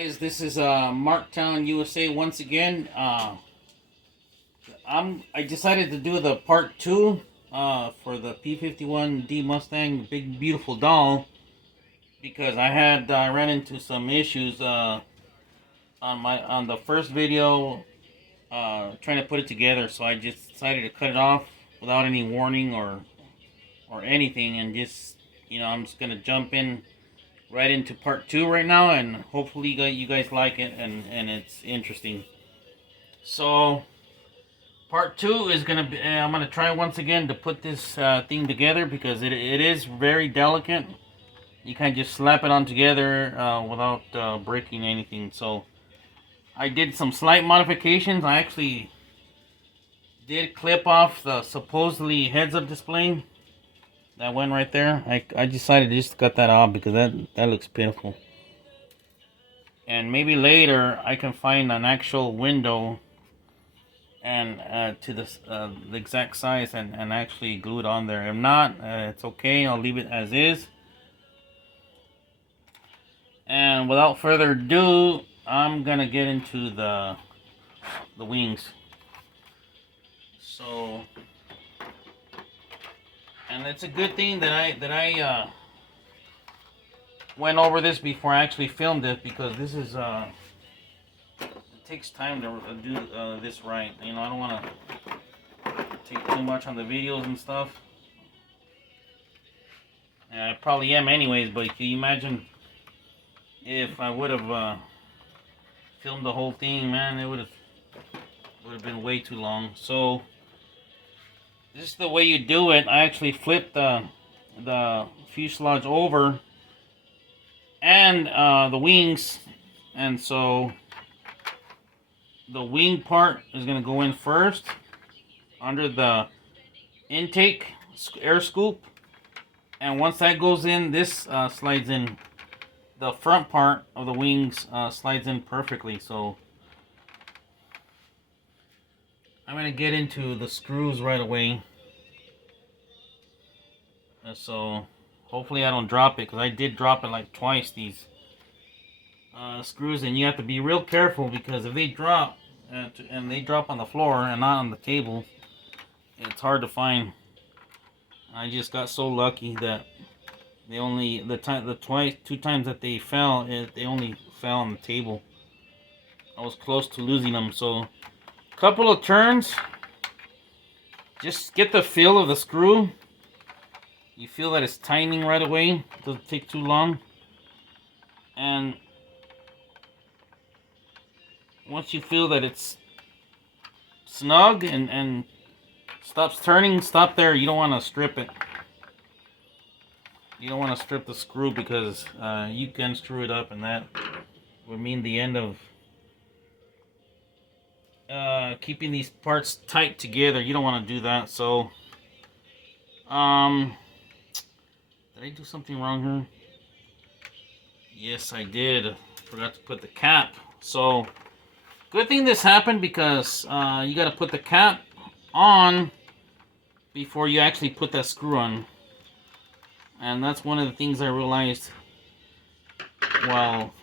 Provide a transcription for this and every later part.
This is Marktown, USA once again. I decided to do the part two for the P-51D Mustang, big beautiful doll, because I ran into some issues on the first video trying to put it together. So I just decided to cut it off without any warning or anything, and just I'm just gonna jump in right into part two right now, and hopefully you guys like it and it's interesting. So part two is gonna be I'm gonna try once again to put this thing together, because it is very delicate. You can't just slap it on together without breaking anything. So I did some slight modifications. I actually did clip off the supposedly heads-up display that went right there. I decided to just cut that off because that looks pitiful. And maybe later I can find an actual window and to the exact size and actually glue it on there. If not, it's okay. I'll leave it as is. And without further ado, I'm gonna get into the wings. So, and it's a good thing that I went over this before I actually filmed it, because this is it takes time to do this right. I don't want to take too much on the videos and stuff. I probably am anyways, but can you imagine if I would have filmed the whole thing? Man, it would have been way too long. So this is the way you do it. I actually flipped the fuselage over and the wings, and so the wing part is going to go in first under the intake air scoop, and once that goes in, this slides in. The front part of the wings slides in perfectly. So I'm going to get into the screws right away. So hopefully I don't drop it, because I did drop it like twice, these screws, and you have to be real careful, because if they drop and they drop on the floor and not on the table, it's hard to find. I just got so lucky that they only two times that they fell, they only fell on the table. I was close to losing them. So a couple of turns, just get the feel of the screw. You feel that it's tightening right away. It doesn't take too long. And once you feel that it's snug and stops turning, stop there. You don't want to strip it. You don't want to strip the screw, because you can screw it up, and that would mean the end of keeping these parts tight together. You don't want to do that. So did I do something wrong here? Yes, I did. Forgot to put the cap. So good thing this happened, because you got to put the cap on before you actually put that screw on. And that's one of the things I realized while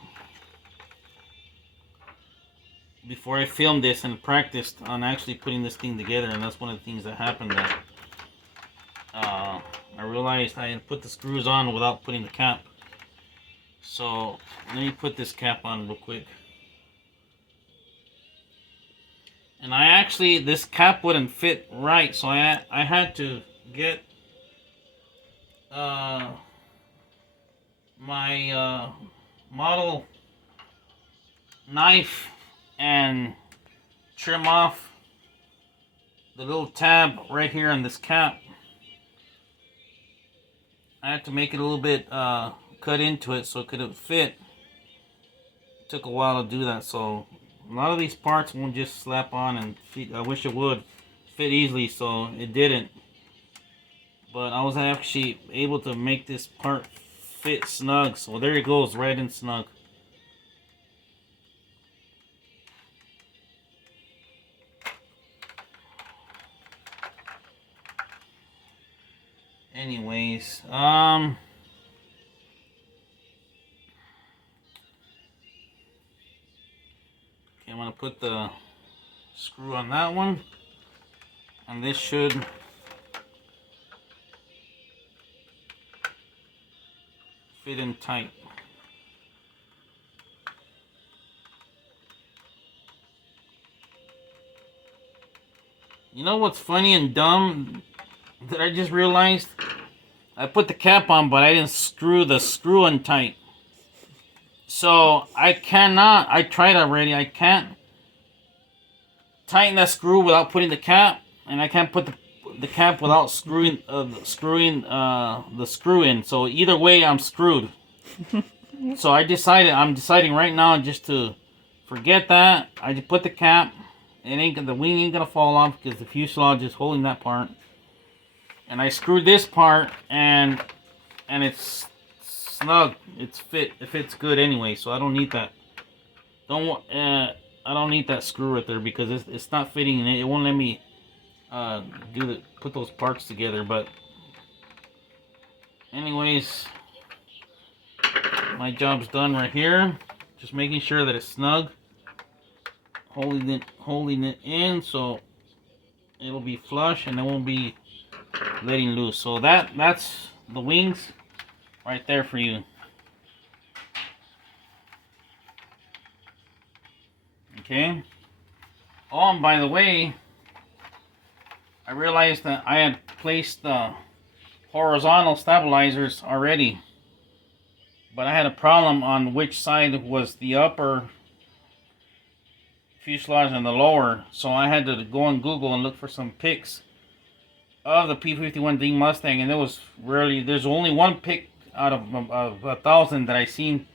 before I filmed this and practiced on actually putting this thing together. And that's one of the things that happened, that I realized I had put the screws on without putting the cap. So let me put this cap on real quick. And this cap wouldn't fit right, so I had to get my model knife and trim off the little tab right here on this cap. I had to make it a little bit cut into it so it could fit. It took a while to do that. So a lot of these parts won't just slap on and fit. I wish it would fit easily, so it didn't. But I was actually able to make this part fit snug. So there it goes, right in snug. Anyways, I'm going to put the screw on that one, and this should fit in tight. You know what's funny and dumb that I just realized? I put the cap on, but I didn't screw the screw in tight. So I cannot, I tried already, I can't tighten that screw without putting the cap, and I can't put the cap without screwing the screw in. So either way, I'm screwed. So I'm deciding right now just to forget that. I just put the cap. The wing ain't gonna fall off because the fuselage is holding that part. And I screwed this part, and it's snug. It fits good anyway. So I don't need that. I don't need that screw right there because it's not fitting in it. It won't let me put those parts together. But anyways, my job's done right here. Just making sure that it's snug. Holding it in so it'll be flush and it won't be letting loose. So that's the wings right there for you. Okay. Oh, and by the way, I realized that I had placed the horizontal stabilizers already, but I had a problem on which side was the upper fuselage and the lower, so I had to go on Google and look for some pics of the P-51D Mustang, and there's only one pic out of 1,000 that I seen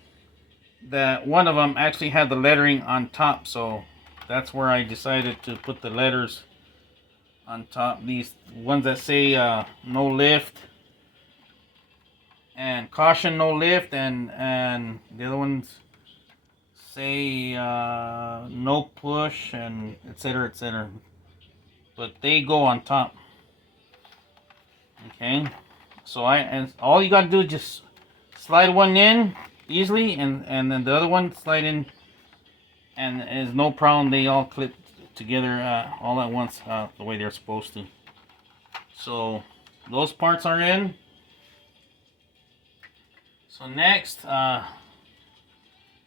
that one of them actually had the lettering on top, so that's where I decided to put the letters on top. These ones that say no lift and caution no lift, and the other ones say no push and etc, etc, but they go on top. Okay, so all you gotta do is just slide one in easily, and then the other one slide in, and it's no problem. They all clip together all at once the way they're supposed to. So those parts are in. So next,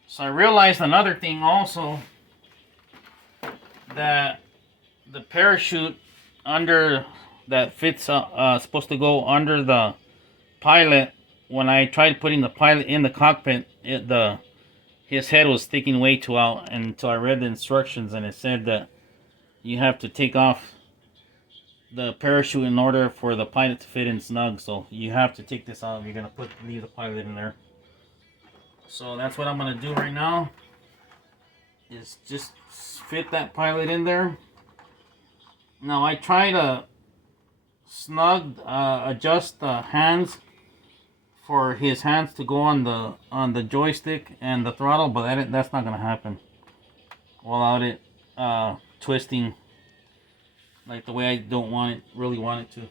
so I realized another thing also, that the parachute under that fits supposed to go under the pilot. When I tried putting the pilot in the cockpit, his head was sticking way too out until I read the instructions, and it said that you have to take off the parachute in order for the pilot to fit in snug. So you have to take this out if you're gonna leave the pilot in there. So that's what I'm gonna do right now, is just fit that pilot in there. Now I try to adjust the hands for his hands to go on the joystick and the throttle, but that's not gonna happen without it twisting like the way I really want it to.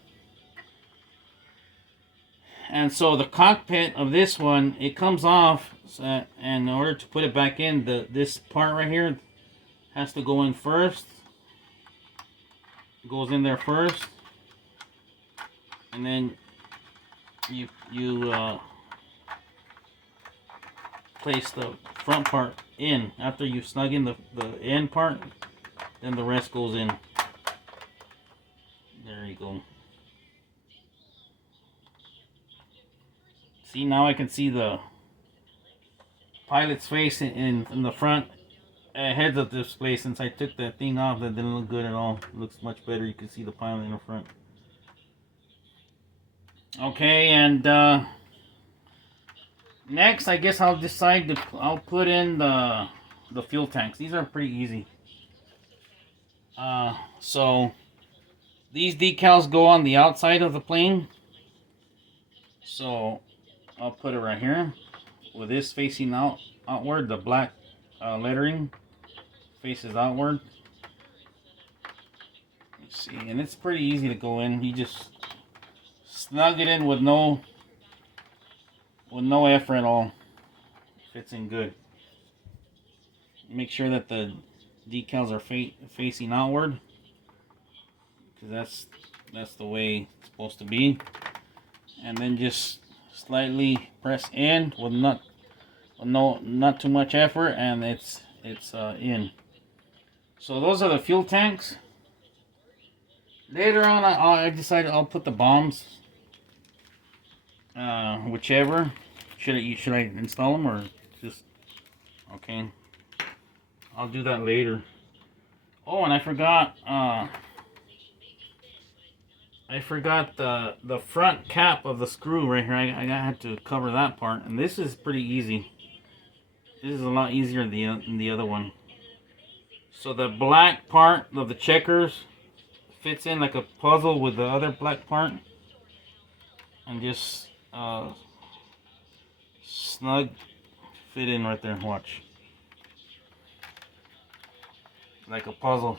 And so the cockpit of this one, it comes off, and in order to put it back in, this part right here has to go in first. It goes in there first, and then you place the front part in. After you snug in the end part, then the rest goes in. There you go. See, now I can see the pilot's face in the front heads up display. Since I took that thing off, that didn't look good at all. It looks much better. You can see the pilot in the front. Okay, and next I guess I'll put in the fuel tanks. These are pretty easy. So these decals go on the outside of the plane. So I'll put it right here with this facing outward. The black lettering faces outward. Let's see, and it's pretty easy to go in. You just snug it in with no effort at all. Fits in good. Make sure that the decals are facing outward, because that's the way it's supposed to be. And then just slightly press in with not too much effort, and it's in. So those are the fuel tanks. Later on, I decided I'll put the bombs, whichever. Should I install them or just okay? I'll do that later. Oh, and I forgot. I forgot the front cap of the screw right here. I had to cover that part, and this is pretty easy. This is a lot easier than the other one. So the black part of the checkers fits in like a puzzle with the other black part, and just snug fit in right there. Watch, like a puzzle.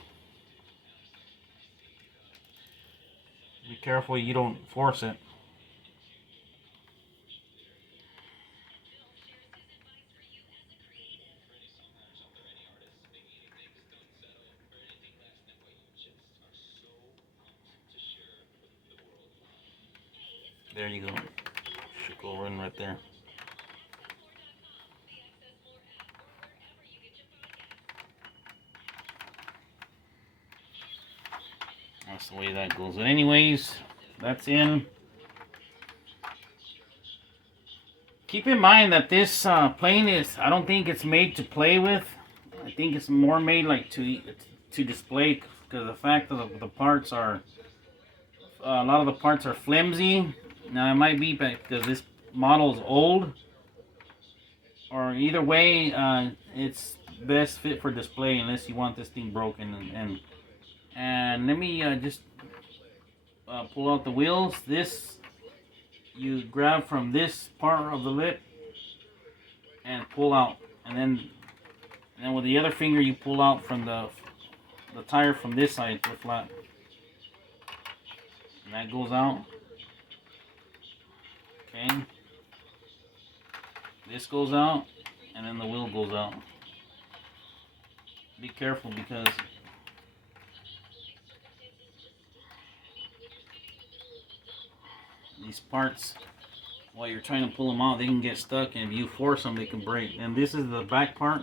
Be careful you don't force it. There you go. Should go in right there. That's the way that goes. But anyways, that's in. Keep in mind that this plane is, I don't think it's made to play with. I think it's more made like to display, because the fact that the parts are, a lot of the parts are flimsy. Now it might be because this model is old, or either way, it's best fit for display unless you want this thing broken. And let me just pull out the wheels. This you grab from this part of the lip and pull out, and then with the other finger you pull out from the tire from this side, the flat, and that goes out. Okay, this goes out, and then the wheel goes out. Be careful, because these parts, while you're trying to pull them out, they can get stuck, and if you force them, they can break. And this is the back part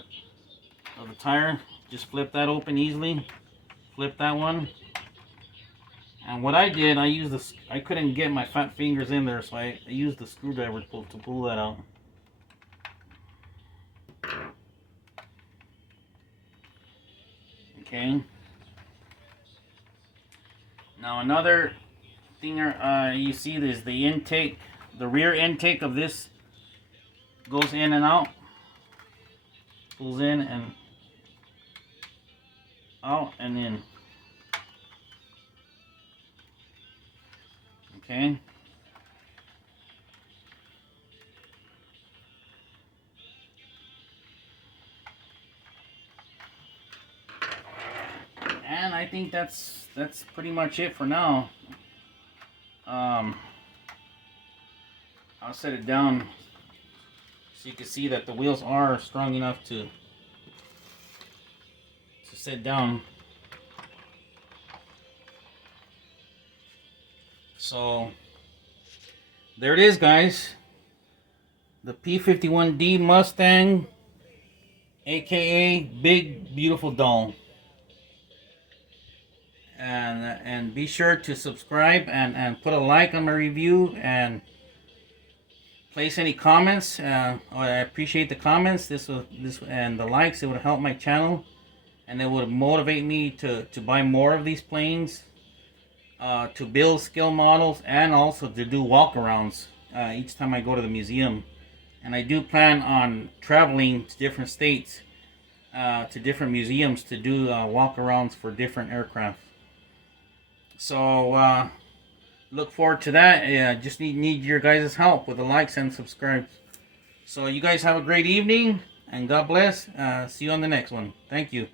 of the tire. Just flip that open easily. Flip that one. And what I did, I couldn't get my fat fingers in there, so I used the screwdriver to pull that out. Okay. Now another thing you see is the intake, the rear intake of this goes in and out. Pulls in and out and in. Okay. And I think that's pretty much it for now. I'll set it down so you can see that the wheels are strong enough to sit down. So there it is, guys. The P-51D Mustang, aka Big Beautiful Doll. And be sure to subscribe and put a like on my review, and place any comments. I appreciate the comments. This and the likes. It would help my channel, and it would motivate me to buy more of these planes, to build scale models, and also to do walkarounds each time I go to the museum. And I do plan on traveling to different states, to different museums, to do walkarounds for different aircraft. So look forward to that. Just need your guys' help with the likes and subscribes. So you guys have a great evening, and God bless. See you on the next one. Thank you.